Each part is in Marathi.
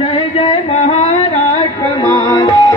जय जय महाराष्ट्र माझा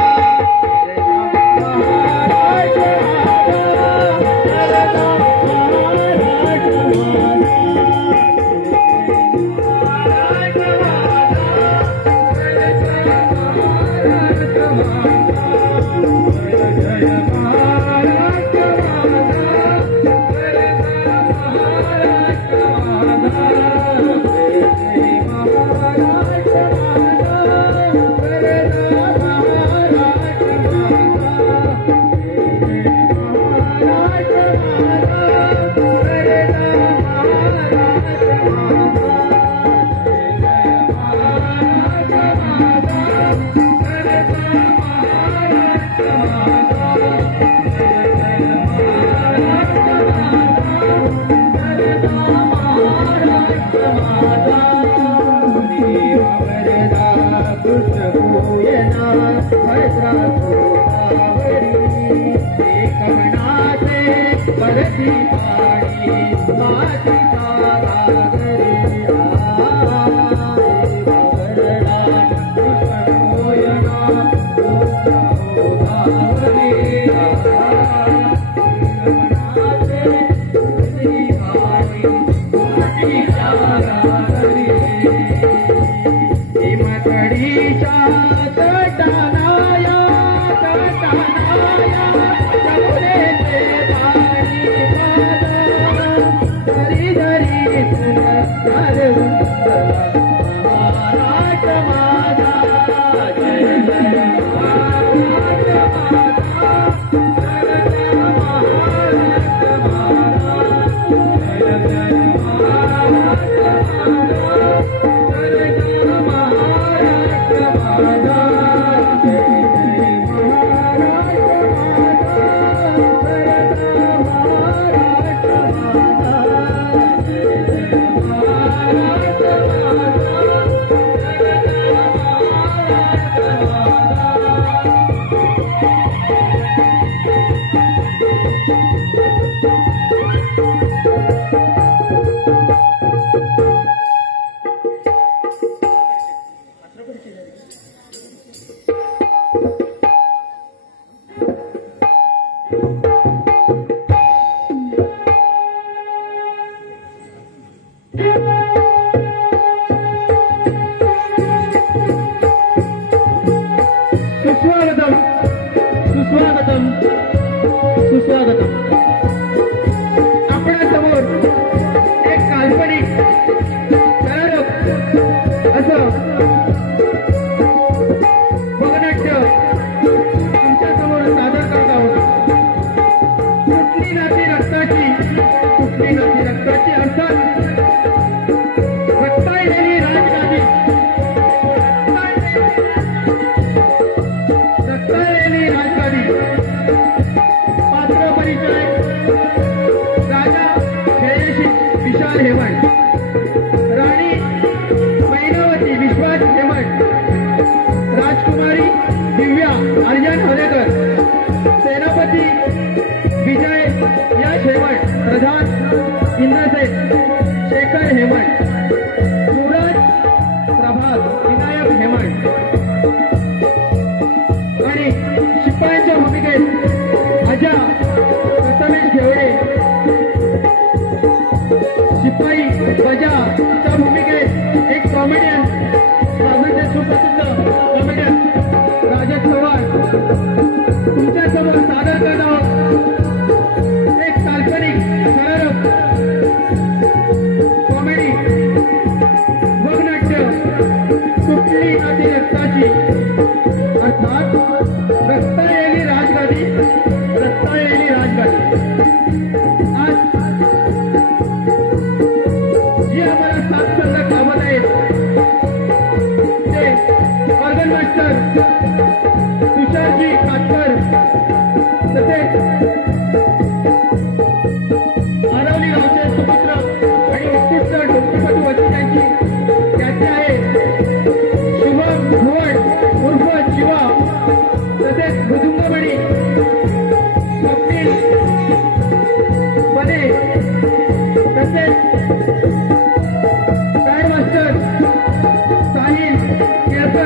साहिल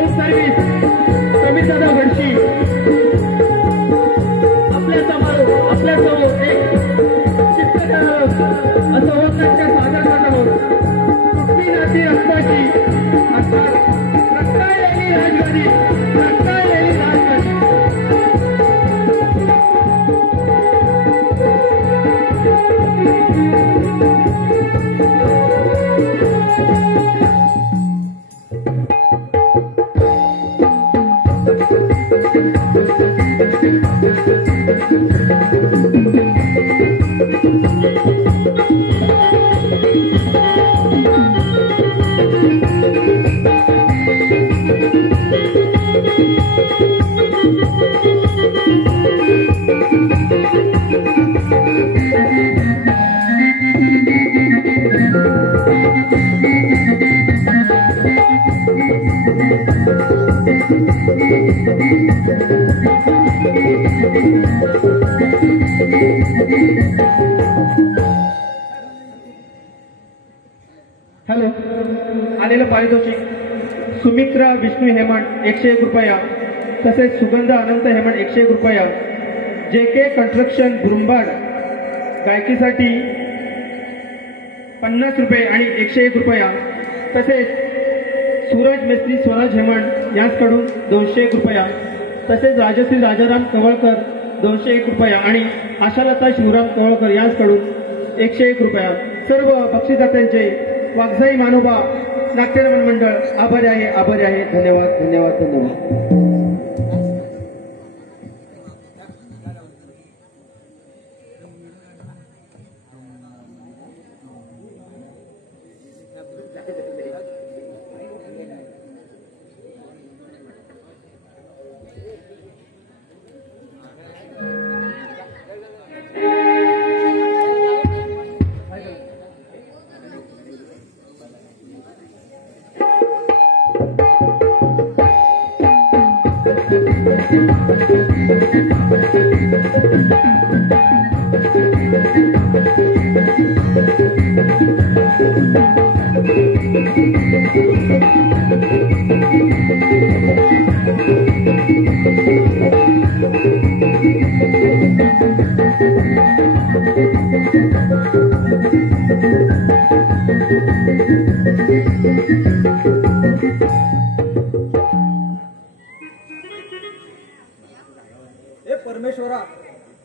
हाऊस सर्व्हिस समितदादा घडशी आपल्यासमोर एक चित्रकार असं ओळखण्याच्या सादर करणार पृथ्वीनाथी रक्ताची रक्ताळलेली राजवाडी रक्ताळलेली राजवाडी हॅलो आलेलं पारितोषिक सुमित्रा विष्णू हेमंत 101 रुपया तसेच सुगंध अनंत हेमंत 101 रुपया JK कन्स्ट्रक्शन ब्रुंबाड गायकीसाठी 50 रुपये आणि 101 रुपया तसेच सूरज मेस्त्री स्वराज हेमंत यांच्याकडून 201 रुपया तसेच राजश्री राजाराम कवळकर 201 रुपया आणि आशालता शिवराम कवळकर यांच्याकडून 101 रुपया सर्व बक्षीसदात्यांचे वाघजाई मानोबा नाट्यरमण मंडळ आभारी आहे धन्यवाद धन्यवाद धन्यवाद परमेश्वरा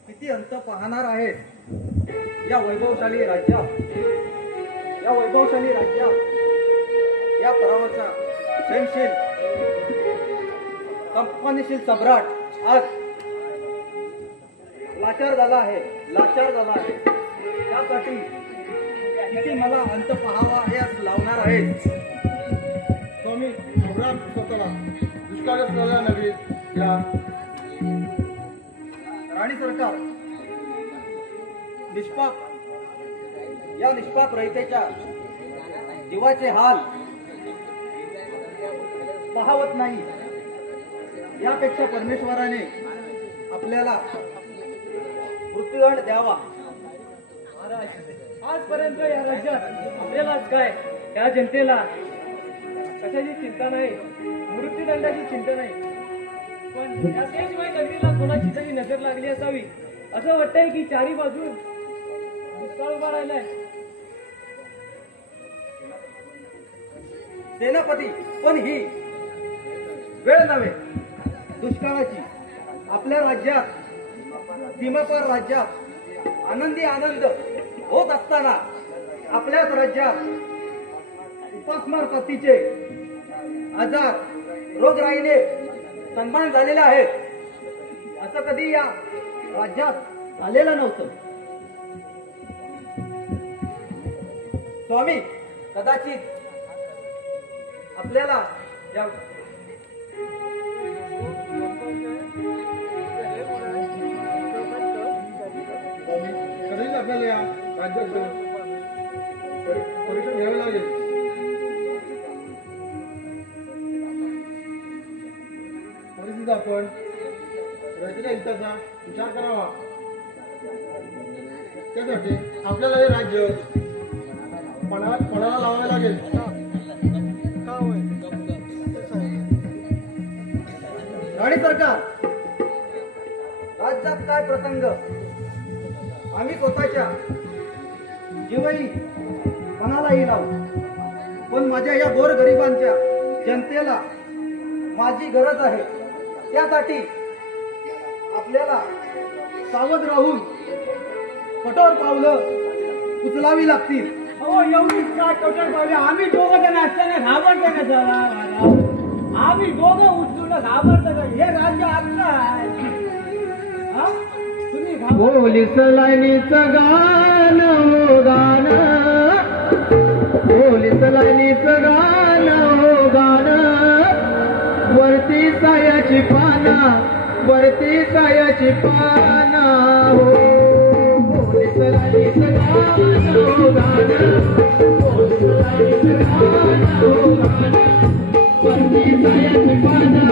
किती अंत पाहणार आहे या वैभवशाली राज्यात या परावाचा सहनशील संपन्नशील सम्राट आज लाचार झाला आहे त्यासाठी किती मला अंत पाहावा यास लावणार आहे स्वामी अब्राम स्वतःला दुष्काळ असलेल्या नगरीत या राणी सरकार निष्पाप रयतेच्या जीवाचे हाल पाहवत नाही यापेक्षा परमेश्वराने आपल्याला मृत्यूदंड द्यावा आजपर्यंत या राज्यात आपल्यालाच काय या जनतेला कशाची चिंता नाही मृत्यूदंडाची चिंता नाही पण या त्याशिवाय नगरीला कोणाची तरी नजर लागली असावी असं वाटतंय की चारी बाजू दुष्काळ उभा राहिलाय सेनापती पण ही वेळ नव्हे दुष्काळाची आपल्या राज्यात सीमापार राज्यात आनंद होत असताना आपल्याच राज्यात उपासमार साथीचे आजार रोगराईने सन्मान झालेले आहेत असं कधी या राज्यात झालेलं नव्हतं स्वामी कदाचित आपल्याला या कधीच आपल्याला या राज्यात परीक्षण घ्यावे लागेल परिस्थिती आपण रचना हिताचा विचार करावा त्यासाठी आपल्याला हे राज्य पणाला लावावे लागेल राणी सरकार, राज्यात काय प्रसंग आम्ही स्वतःच्या जीवही कोणालाही लावू, पण माझ्या या गोरगरिबांच्या जनतेला माझी गरज आहे. त्यासाठी आपल्याला सावध राहून कठोर पावलं उचलावी लागतील. अहो एवढीच का कठोर पावले? आम्ही दोघं जण असताना घाबरतो का जरा? आम्ही दोघं उचलून घाबरतो का? हे राज्य आपलं आहे. हा? तुम्ही घाबर पोलीस लाईनीचं गाणं हो गाणं, पोलीस लाईनीचं गाणं हो गाणं, वरती सायाची पाना, वरती सायाची पाना हो. पोलीस लाईनीचं गाणं हो गाणं, पोलीस लाईनीचं गाणं हो गाणं, वरती सायाची पाना,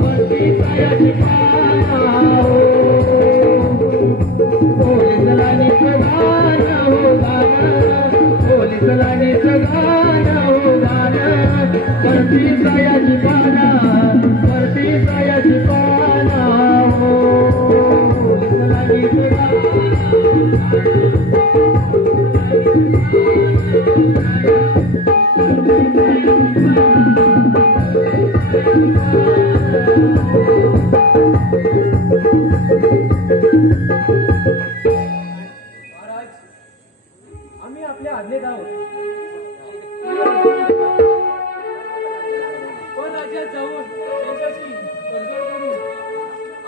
वरती सायाची पाना हो. पोलीस लाईनीचं गाणं हो गाणं, पोलीस लाईनीचं गाणं हो गाणं, वरती सायाची पाना, वरती सायाची पाना हो. पोलीस लाईनीचं गाणं. महाराज, आम्ही आपल्या आज्ञेत आहोत. पण राज्यात जाऊन त्यांच्याशी तडजोड करून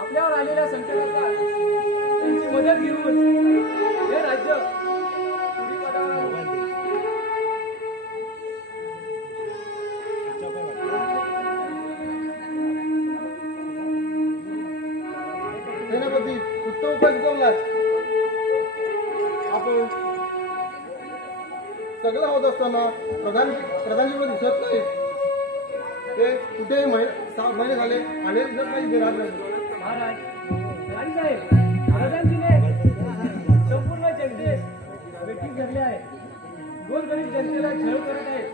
आपल्यावर आलेल्या संकटाचा त्यांची मदत घेऊन हे राज्य पुढील पदावर आणू. सेनापती उत्तम उपाय सुचवलाय. आपण सगळं होत असताना प्रधानजी मध्ये दिसत नाही. ते कुठेही 6 महिने झाले आणि दिसत नाही ते राहत नाही. महाराज, राणीसाहेब, महाराजांजीने संपूर्ण जनतेस वेठीस धरले आहे. गोरगरीब जनतेला छळ करत आहे.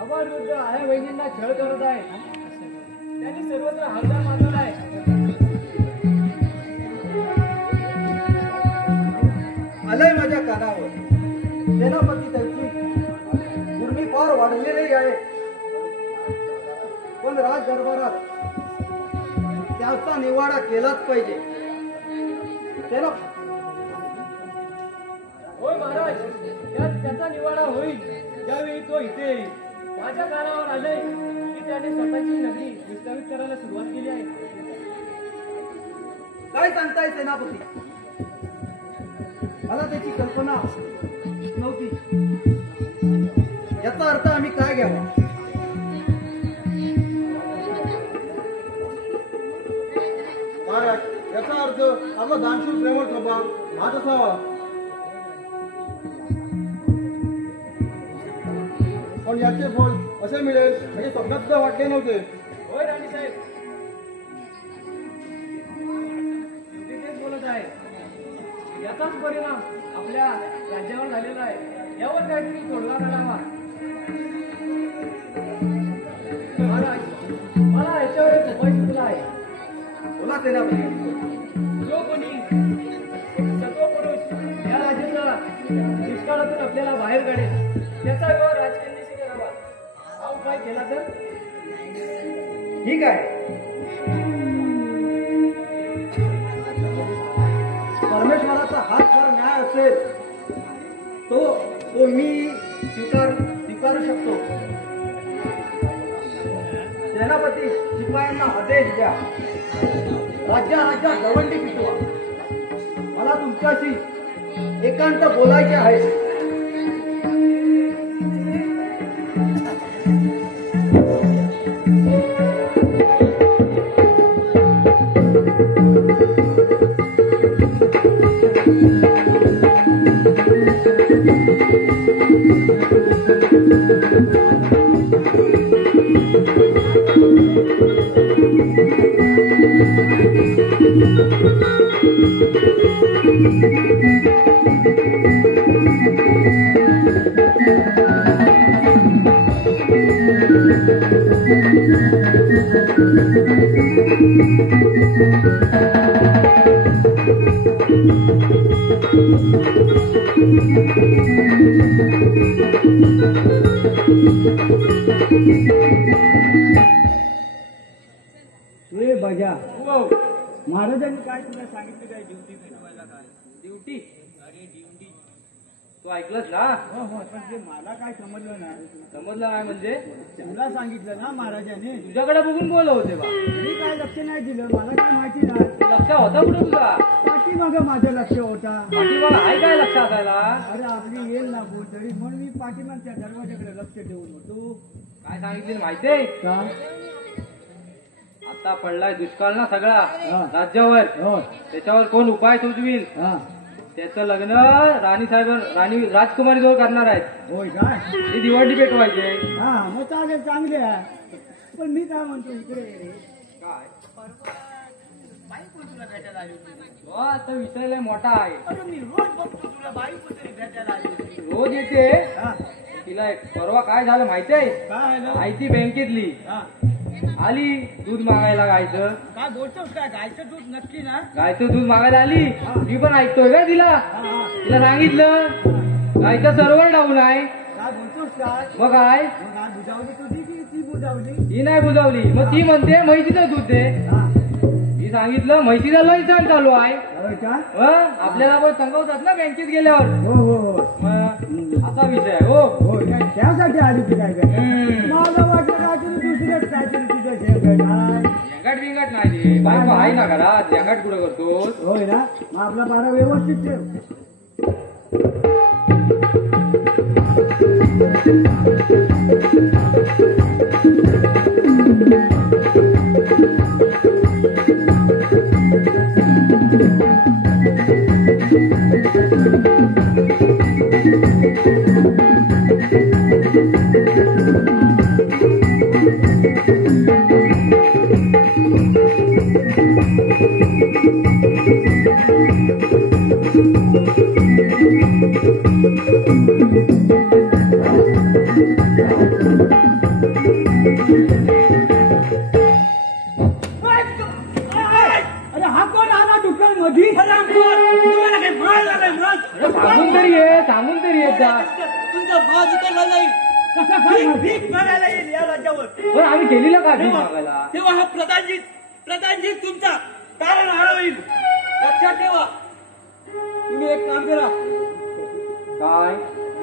आबाळ वृद्ध आया बहिणींना छळ करत आहे. त्यांनी सर्वत्र हालचाल मारला आहे. आलंय माझ्या कानावर. सेनापती त्यांची गुर्मी फार वाढलेली आहे, पण राज दरबारात त्याचा निवाडा केलाच पाहिजे. होय महाराज, त्याचा निवाडा होईल ज्यावेळी तो इथे येईल. माझ्या कानावर आलंय की त्याने स्वतःची नगरी विस्तारित करायला सुरुवात केली आहे. काय सांगताय सेनापती? मला त्याची कल्पना नव्हती. याचा अर्थ आम्ही काय घ्यावा? महाराज, याचा अर्थ आपला दानशूर प्रेमळ स्वभाव हाच असावा. पण याचे फळ असे मिळेल म्हणजे स्वप्नात सुद्धा वाटले नव्हते. होय राणीसाहेब, मी तेच बोलत आहे. याचाच परिणाम आपल्या राज्यावर झालेला आहे. यावर काहीतरी तोडगा काढावा. महाराज, मला याच्यावर एक उपाय सुचला आहे. बोला सेनापती. जो कोणी सर्व पुरुष या राज्याचा दुष्काळातून आपल्याला बाहेर काढेल त्याचा विवाह राजकन्याशी करावा. हा उपाय केला तर ठीक आहे. परमेश्वराचा हात जर न्याय असेल तो मी स्वीकारू शकतो. सेनापती, शिपायांना आदेश द्या. राज्यात दवंडी पिटवा. मला तुमच्याशी एकांत बोलायचे आहे. ए बजा हो. महाराजांनी काय तुला सांगितलं काय ड्युटी पेटवायला काय ड्युटी अरे ड्युटी तू ऐकलंस ना हो हो पण ते मला काय समजलं नाही समजलं नाही म्हणजे तुला सांगितलं ना महाराजांनी तुझ्याकडे बघून बोल होते बा मी काय लक्ष नाही दिलं मला काय माहिती नाही लक्ष होता कुठं तुझा पाठीमागं माझं लक्ष होता पाठीमागं आहे काय लक्ष असायला अरे आपली येईल ना बोल तरी म्हणून मी पाठीमागच्या दरवाजाकडे लक्ष ठेवून होतो काय सांगितलं माहितीये का आता पडलाय दुष्काळ ना सगळा हा. राज्यावर हो त्याच्यावर कोण उपाय सुचवील हा त्याचं लग्न राणी राजकुमारी जवळ करणार आहेत होय काय ही दिवाळी पेटवायचे हा मग चालेल चांगले आहे पण मी काय म्हणतो इकडे ये रे. काय हो, आता विषय लय मोठा आहे अरे मी रोज बघतो तुला बाई कुठे भेटायला आली होती. रोज येते हा तिला परवा काय झालं माहितीये काय आहे ना? आयती बँकेतली हा आली दूध मागायला गायचं काय बोलतोस काय गायचं दूध नक्की ना गायचं दूध मागायला आली मी पण ऐकतोय का तिला हा तिला सांगितलं गायचं सर्व्हर डाऊन आहे काय बोलतोस काय मग काय मग आज बुजावली तुझी की ती बुजावली ही नाही बुजावली मग ती म्हणते म्हैशीचं दूध दे हा मी सांगितलं म्हैशीचा लय सण चालू आहे होय का आपल्याला पण सांगवतात ना बँकेत गेल्यावर हो हो हो मग असा विषय आहे हो होय काय त्यासाठी आली ती काय काय हम्म. मला वाटलं काहीतरी दुसरंच काहीतरी तुझं शेवट काय झंगाट बिंगाट नाही रे. बायको आहे ना घरात झंगाट कुठं करतोस होय ना मग आपला बारा व्यवस्थित ठेव अरे हा कोण आला दुकान मधी सांगून तरी येत जा कसा काय मधी? बरं आम्ही गेलेला का भीक मागायला तेव्हा हा प्रधानजी तुमचा कारण हरवईल लक्षात ठेवा तुम्ही एक काम करा काय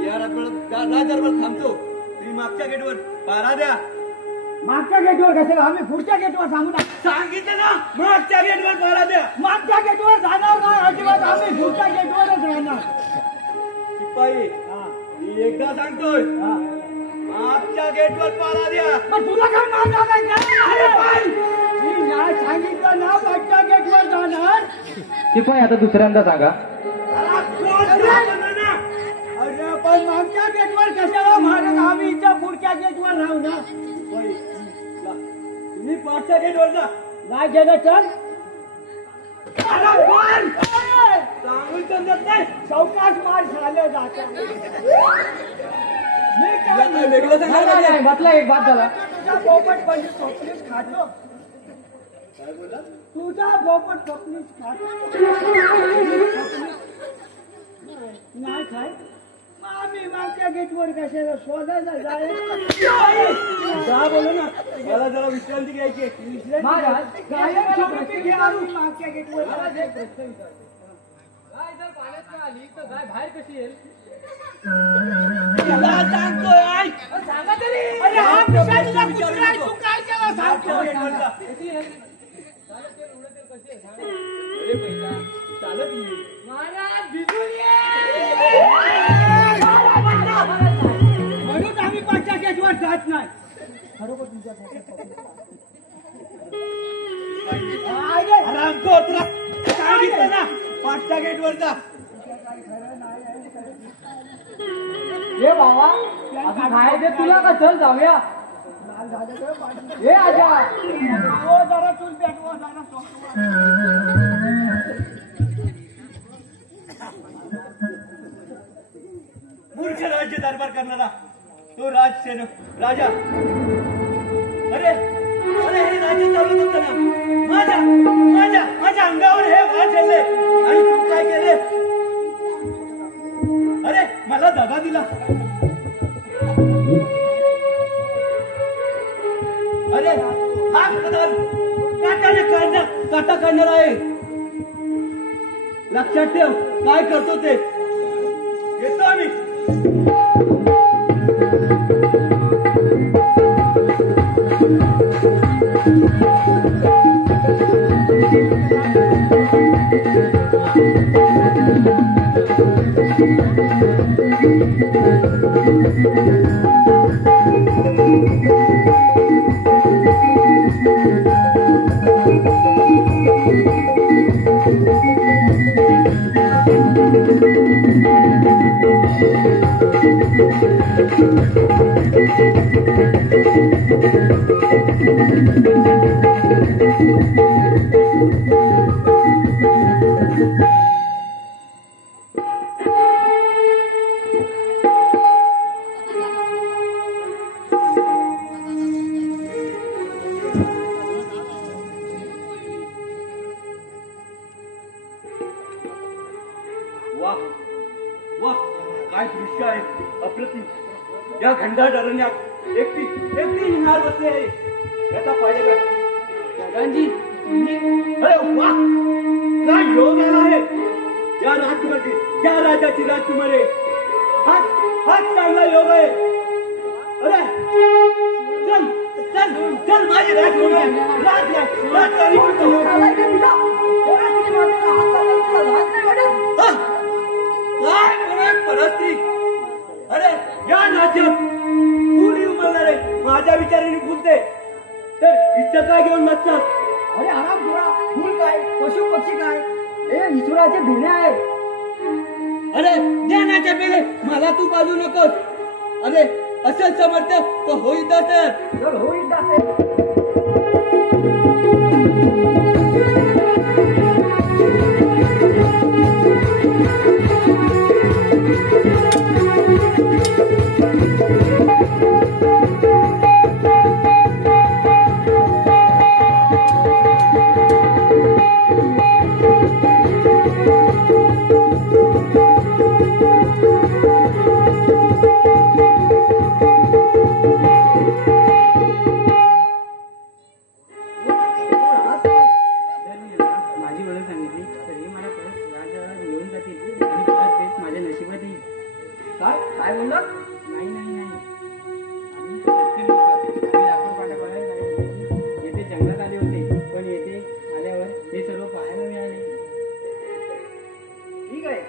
या राजदरबार थांबतो तुम्ही मागच्या गेटवर पारा द्या मागच्या गेटवर कशाला आम्ही पुढच्या गेटवर सांगू ना सांगितलं ना मागच्या गेटवर पारा द्या मागच्या गेटवर जाणार नाही अजिबात आम्ही पुढच्या गेटवरच राहणार शिपाई हा, मी एकदा सांगतोय हा. मागच्या गेटवर पारा द्या मग तुला काय मागणार नाही का? अरे बाई, मी नाही सांगितलं ना मागच्या गेटवर जाणार शिपाई आता दुसऱ्यांदा सांगा अरे पण मागच्या गेटवर कशाला महाराज आम्ही इथं पुढच्या गेटवर राहू ना शिपाई, तुम्ही मागच्या गेटवर जा नाही गेलं तर अरे पण! अरे, सांगून समजत नाही चौकास मार झालं जात मी काय काय वेगळं सांगा नाही, नाही, म्हटलं एक बात झाला तुझा पोपट म्हणजे स्वप्नीस खातो काय बोला तुझा पोपट स्वप्नीस खातो नाही खाय मग आम्ही मागच्या गेटवर कशाला शोधायला जायचं जा बोला ना मला जरा विश्रांती घ्यायची आहे. महाराज गायब सोडून घ्या आम्ही मागच्या गेटवर जायचं. गाय जर पाण्यात नाही आली तर गाय बाहेर कशी येईल तुला सांगतोय ऐक. सांगा तरी अरे हा पिशाचीचा कुत्रा आहे, तू काय त्याला मागच्या सांगतो? गेटवर जा. अरे पहिला चालत येईल महाराज भिजून ये म्हणून आम्ही मागच्या गेटवर जात नाही खरोखर तुमच्यासाठी आरामखोर तुला सांगितलं ना मागच्या गेटवर जा ये बाबा अजून खायचे तुला का चल जाऊया ये आजा हो जरा चूल पेटवा जरा सोडवा. मूर्ख राज्य दरबार करणारा तो राजसेनक राजा अरे अरे हे राज्य चालवत असताना माझ्या माझ्या माझ्या अंगावर हे वार चढले आणि तू काय केले? अरे मला दगा दिला. अरे हा प्रधान काटा काढणार आहे. लक्षात ठेव काय करतो ते. येतो आम्ही. वाह वाह काय दृश्य आहे अप्रतिम. या घनदाट अरण्यात एकटी हिंगणार बसले आहे. याचा फायदा काय? दादाजी अरे वाह काय योग आला आहे. या राजकुमारची या राजाची राजकुमारी हाच चांगला योग आहे. अरे चल चल चल माझी राजकुमारी राजराणी काय परस्त्री. अरे या राज्यात पुरी उमलणारे माझ्या विचाराने फुलते तर इच्छा काय घेऊन नसतात. अरे आराम करा. फुल काय पशु पक्षी काय हे ईश्वराचे भिणे आहे. अरे ज्ञानाच्या पेले मला तू बाजू नकोस. अरे असं समर्थ तर होईत असेल. चल होईल असेल. काय बोलला? नाही आम्ही शेतकरी लोक. आम्ही लाकूड पाठवणार येथे जंगलात आले होते पण येथे आल्यावर हे सर्व पाहायला मिळाले. ठीक आहे.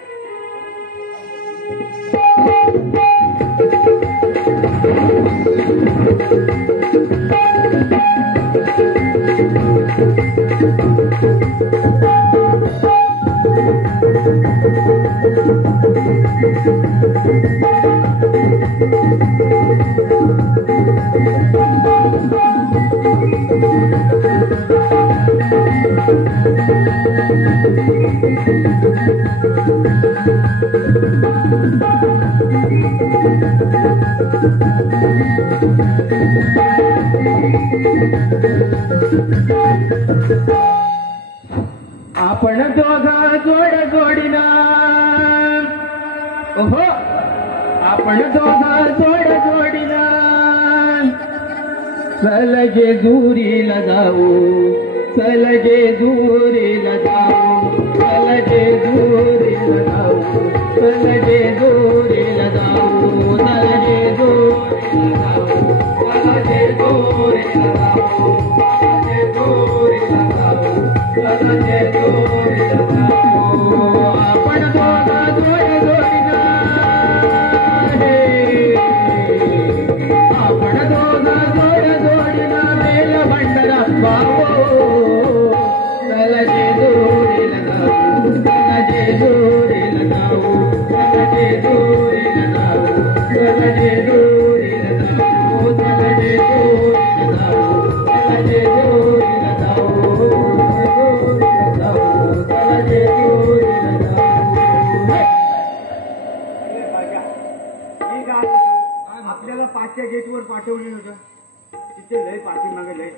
आपण दोघा जोडीना ओहो आपण दोघा जोडीना चल जेजुरीला जाऊ चल जेजुरीला जाऊ चल जेजुरीला जाऊ चल जेजुरीला जाऊ चल जेजुरीला जाऊ चल जेजुरीला जाऊ जेजुरीला जाऊ चल जेजुरीला जाऊ आपण दोघा जोडीना आपण दोघा जोडीना मेल भंडारा बाबो चल जेजुरीला जाऊ चल जेजुरीला जाऊ चल जेजुरीला जाऊ चल जेजुरीला जाऊ चल जेजुरीला जाऊ चल जेजुरीला जाऊ चल जेजुरीला जाऊ. आपल्याला 5च्या गेटवर पाठवले होतं. तिथे लय पाठीमागे लय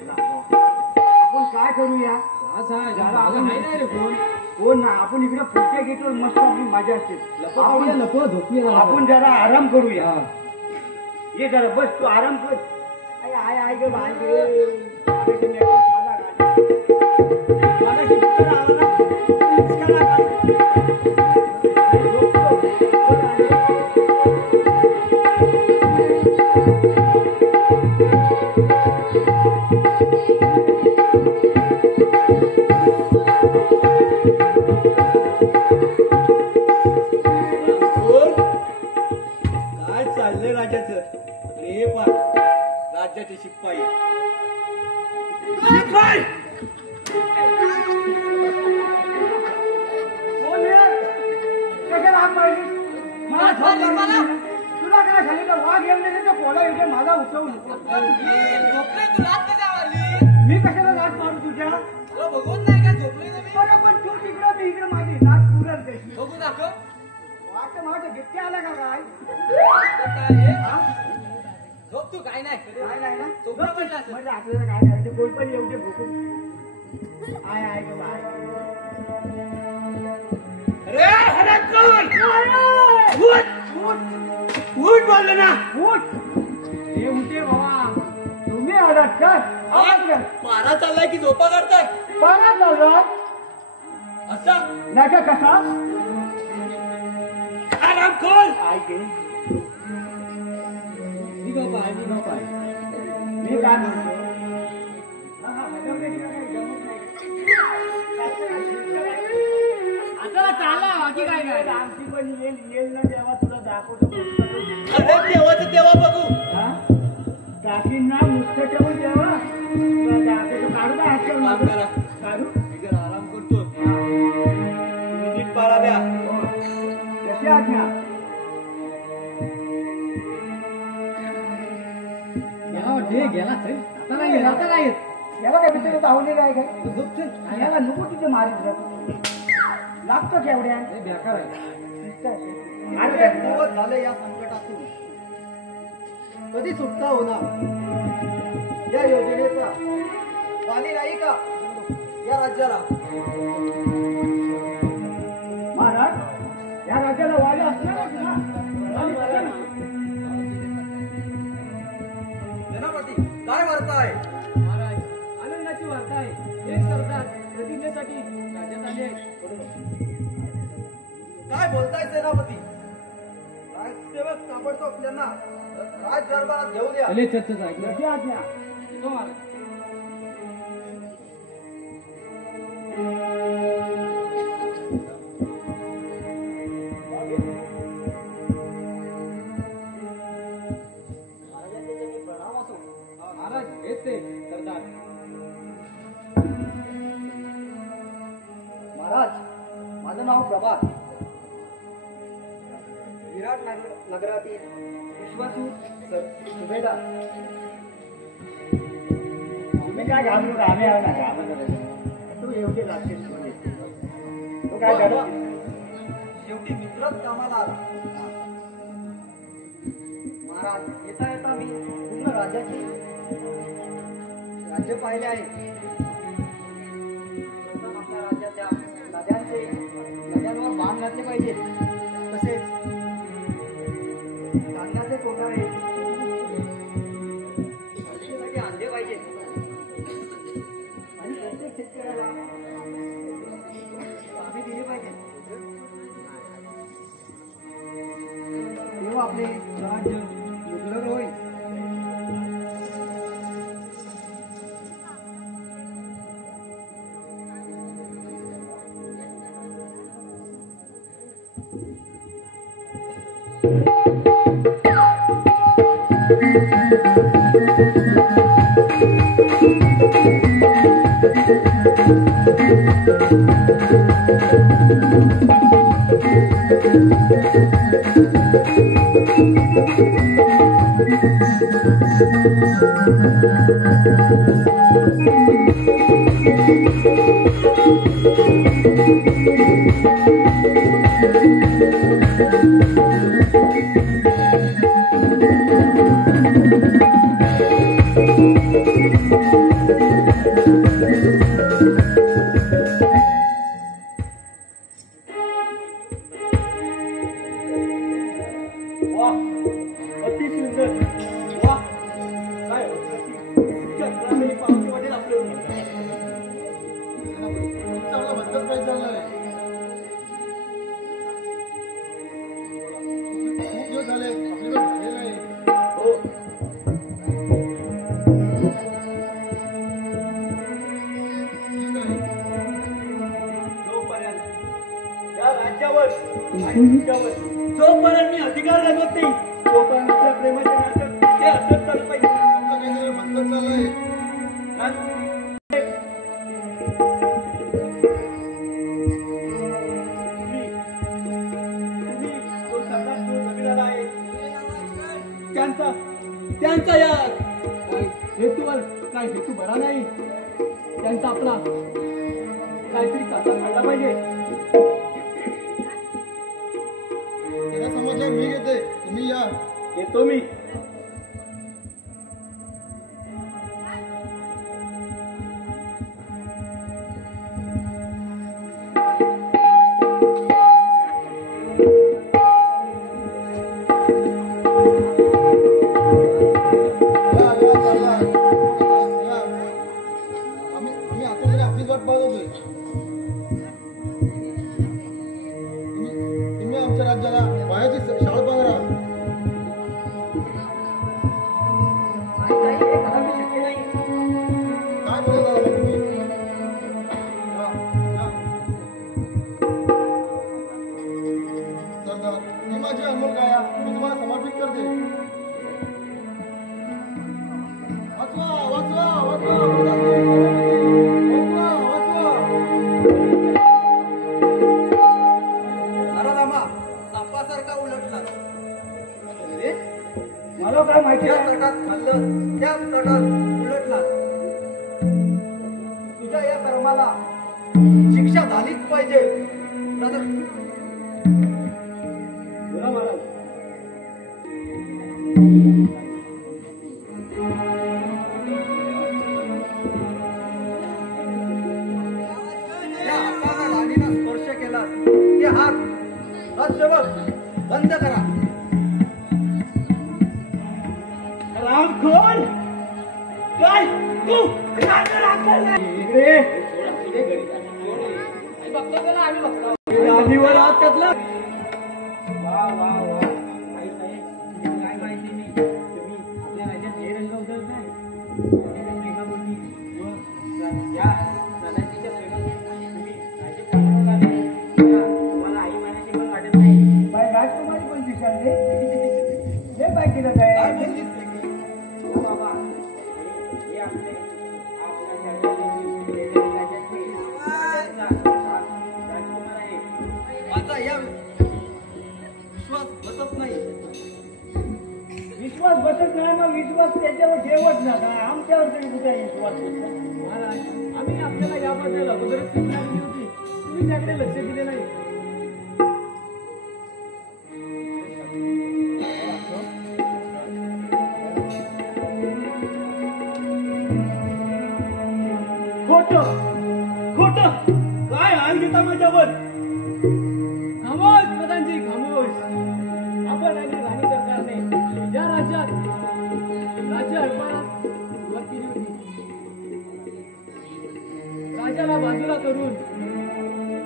काय करूया नाही रे कोण हो ना आपण इकडे फुटके घेतो मस्त आपली मजा असते लपो झोपूया आपण जरा आराम करूया ये जरा बस तू आराम कर आय आय ग बाय काय चाललंय राजाचं रे पा राज्याचे शिपाई शिपाई तुला काय सांगितलं वाघ येऊन नाही तर पोला येते माझा उठवू नको मी कशाला लाट मारू तुझ्या बरं पण तू तिकडं मी इकडे माझी लाट पुरल त्याची वाटतं माझं गिफ्ट आला का काय झोप तू काय नाही काय नाही ना झोपलं पडलं असेल. म्हणजे आपल्याला काय करायचं कोण पण येऊ दे भोकून आय आय ग बाय रे हरकल उठ बोललो ना उठ हे उठे बाबा तुम्ही आलात का पारा चाललाय की झोपा काढताय पारा झाला असा नाही का कसा आराम खोल ऐके मी काय म्हणतो आता चालला बाकी काय काय आमची पण येईल ना तेव्हा तुला दाखवतो अरे देवाचं देवा बघू काकींना मुस्त ठेवून तेव्हा तुला दाखवतो काढू का हात काम ठेवून करा काढू मी जरा आराम करतो तुम्ही नीट पाळा द्या कशी आज्ञा गेला आता नाही याला काय बिचारे धावले काय काय याला नको तिथे मारित लागतो केवढ्या बेकार आहे अरे दिवस झाले या संकटातून कधी सुटका होणार या योजनेचा पाणी नाही का या राज्याला महाराज या राज्याला वाले असणारच ना वाली बघा ना. सेनापती काय वार्ताय महाराज आनंदाची वार्ता आहे एक सरदार प्रतिज्ञेसाठी राज्यात आले आहेत काय बोलताय सेनापती राजसेवक ताबडतोब त्यांना राज दरबारात घेऊन या कशी आज्ञा येतो महाराज महाराज हेच ते सरदार महाराज माझं नाव प्रभात विराट नगरातील विश्वासू सुभेदार तुम्ही काय घालून आम्ही आहो ना का तू एवढे लागतेस तू काय झालं शेवटी मित्रच कामाला आला महाराज येता येता मी पूर्ण राज्य पाहिले आहे प्रथम आपल्या राज्यातल्या नद्यांवर बांध घातले पाहिजे तसेच धान्याचे कोठारे शेतीसाठी आणले पाहिजे आणि प्रत्येक शेतकऱ्याला आम्ही दिली पाहिजे तेव्हा आपले स्वराज्य सुदृढ होईल तुझ्यावर आणि तुझ्यावर जोपर्यंत मी अधिकार गाजवत नाही तोपर्यंत आपल्या प्रेमाचे नाटक हे असंच चालू पाहिजे. आता काहीतरी भटकत चाललंय. तो सरदार जो जमीनदार आहे त्यांचा या हेतूवर काय हेतू बरा नाही. त्यांचा आपला काहीतरी काढला काढला पाहिजे. त्याचा समाचार मी घेते, तुम्ही या. येतो मी. या, या, सरदार. या. आम्ही आतून आपली वाट पाहत होतोय. तुम्ही आमच्या राज्याला पायाची शाळा पांघरा. काय बोलत आहात तुम्ही? या, या. सरदार, ही माझी अनमोल काया मी तुम्हाला समर्पित करते. वाचवा वाचवा वाचवा वाचवा वाचवा. सापासारखा उलटला. मला काय माहिती त्या आहे? तटात खाल्लं, त्या तटात उलटलास. तुझ्या या कर्माला शिक्षा झालीच पाहिजे. ब्रदर, बोला महाराज. त्या हाताला राणीला स्पर्श केलास ते हात राजसेवक बंद करा. रामखोर काय तू इकडे गादीवर हात घातला. वा वा वा आई साहेब तुम्ही काय माहिती नाही. तुम्ही आपल्या राज्यात हे रंग उधळत नाही. राज्याच्या प्रेमापोटी व या सदाशीच्या प्रेमापोटी तुम्ही राज्य पाठवून आले. तुम्हाला आई मानाची पण वाटत नाही. बाय राजकुमारी पण दिसाल हे बाय केलं काय काय बोललीस? हो बाबा हे आपले आपल्या राज्यातले राज्यातले राजकुमार आहे. माझा या विश्वास बसत नाही. विश्वास बसत नाही मग विश्वास त्याच्यावर ठेवत ना आमच्यावर तरी कुठे विश्वास बसतो. महाराज आम्ही आपल्याला याबद्दल अगोदरच सूचना दिली होती. तुम्ही त्याकडे लक्ष दिले नाही. खोट खोट काय हाल घेता माझ्यावर? खामोश प्रधानजी खामोश. आपण आणि राणी सरकारने या राज्यात राज्य हडपण्यास सुरुवात केली होती. राजाला बाजूला करून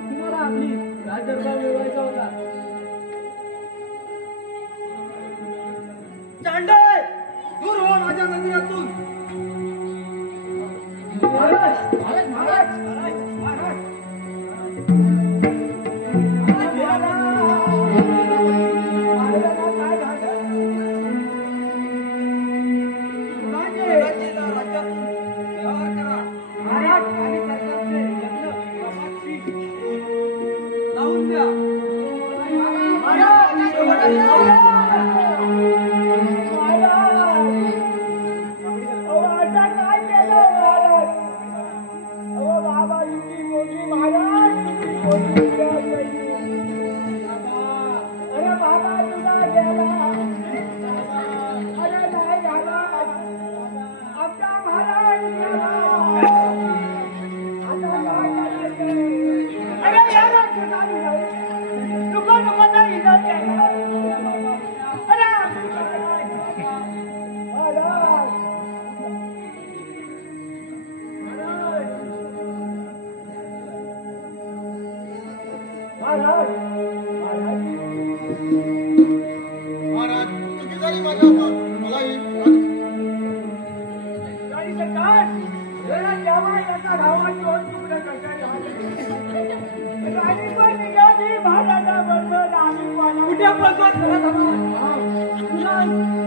तुम्हाला आपली राजदरबार मिळवायचा होता. चांडय दूर हो माझ्या नजरेतून. महाराज महाराज महाराज महाराज राज्याला राज्यातून व्यवहार करा. महाराज आणि सरकारचे लग्न प्रभातशी लावून द्या. महाराज चुकी झाली माझ्या हातून. मला ही महाराज बोलतो तुला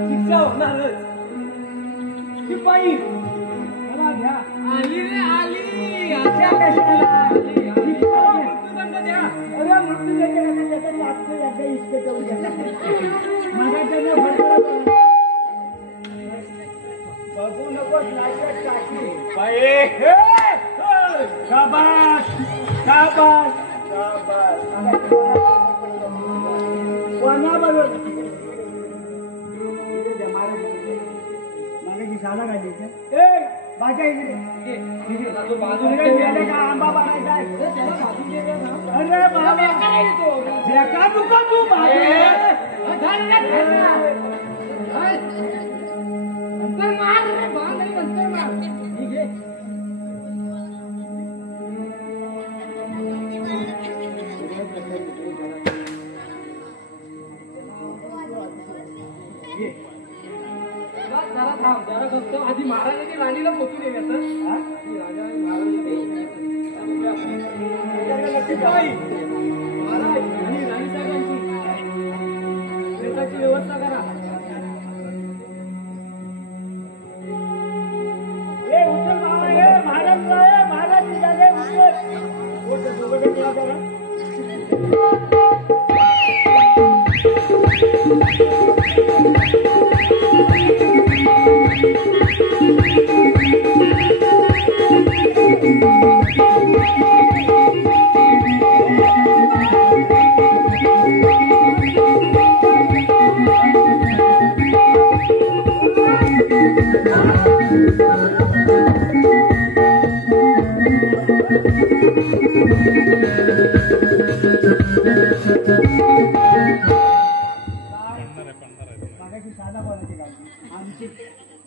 शिक्षा होणारच. शिपाई मला घ्या. आली रे आली. अशा कशाला मृत्यूदंड द्या. अरे मृत्यूदंड कसं त्याचं लागतं याचं इष्ट करून घ्या. बघू नकोस लायक टाकी बाई. शाबास शाबास शाबास. कोणाबरोबर साधा काय माझ्या इकडे आंबा बाळायचा आहे. अरे बाबा का तुका तू नंतर मार रे बा नाही नंतर मार. ठीक आहे जरा थांब जरा बघतो. आधी महाराजांनी राणीला पोचून येण्याचं. महाराज आणि राणी साहेबांची प्रेताची व्यवस्था करा.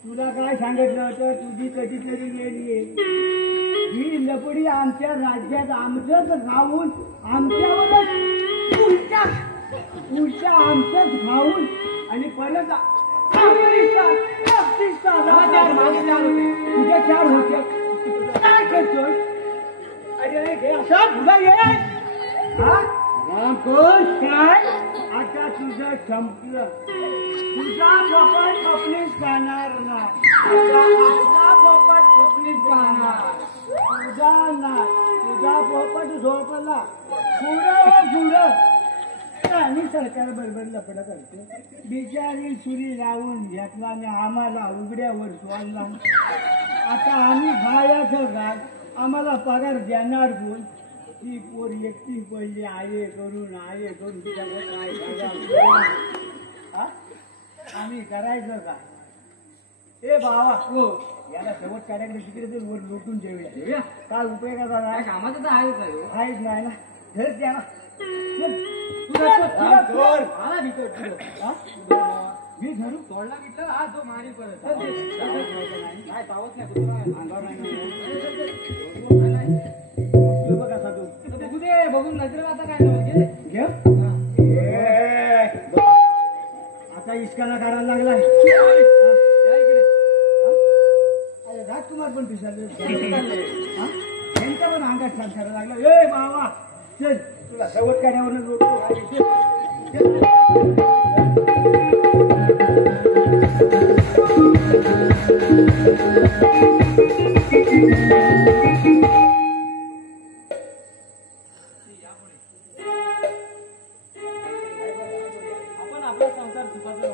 तुला काय सांगितलं होतं तुझी कधीतरी गेली. ही लपडी आमच्या राज्यात आमचंच खाऊन आमच्यावरच उलटा आमचंच खाऊन आणि परत तुझ्या 4 होत्या. काय करतोय? अरे असा तुला ये काय आता तुझं संपलं. तुझा पोपट स्वप्नीच खाणार ना. तुझा पोपट स्वप्नीच खाणार. तुझा पोपट झोपला पुढं आणि सरकार बरोबर लपडा करते. बिचारी सुरी लावून घेतला आणि आम्हाला उघड्यावर सोडला. आता आम्ही खायचं काय? आम्हाला पगार देणार कोण? ती पोर एकटी पडली आये करून काय आम्ही करायचं का? ए बाबा हो याला शेवट काढायला तिकडे तर वर लुटून ठेवूया. काय उपयोगाचा नाही. कामाचं तर आहेच नाही ना. हेच द्या मी धरू तोडला घेतलं. हा तो मारी परत नाही तावत नाही. बघून नजर आता काय घे. आता इस्काला काढायला लागलाय. अरे राजकुमार पण पिसाले त्यांचा पण अंगात छान करायला लागला. ए बाबा चल तुला शेवट काढण्यावर आपण आपला संसार सुखाचा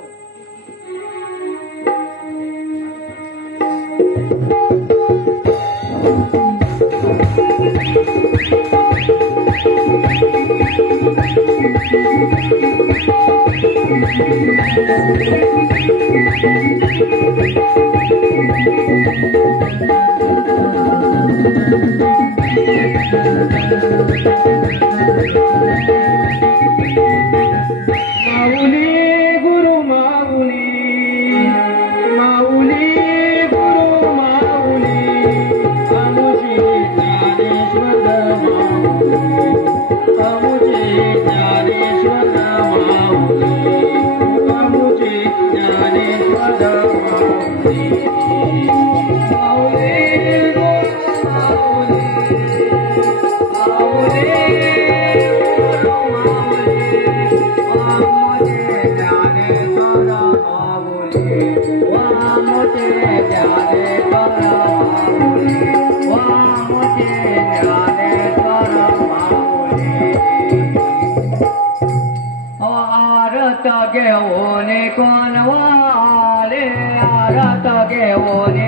आरत घेऊन कोण वाले आरत घेऊन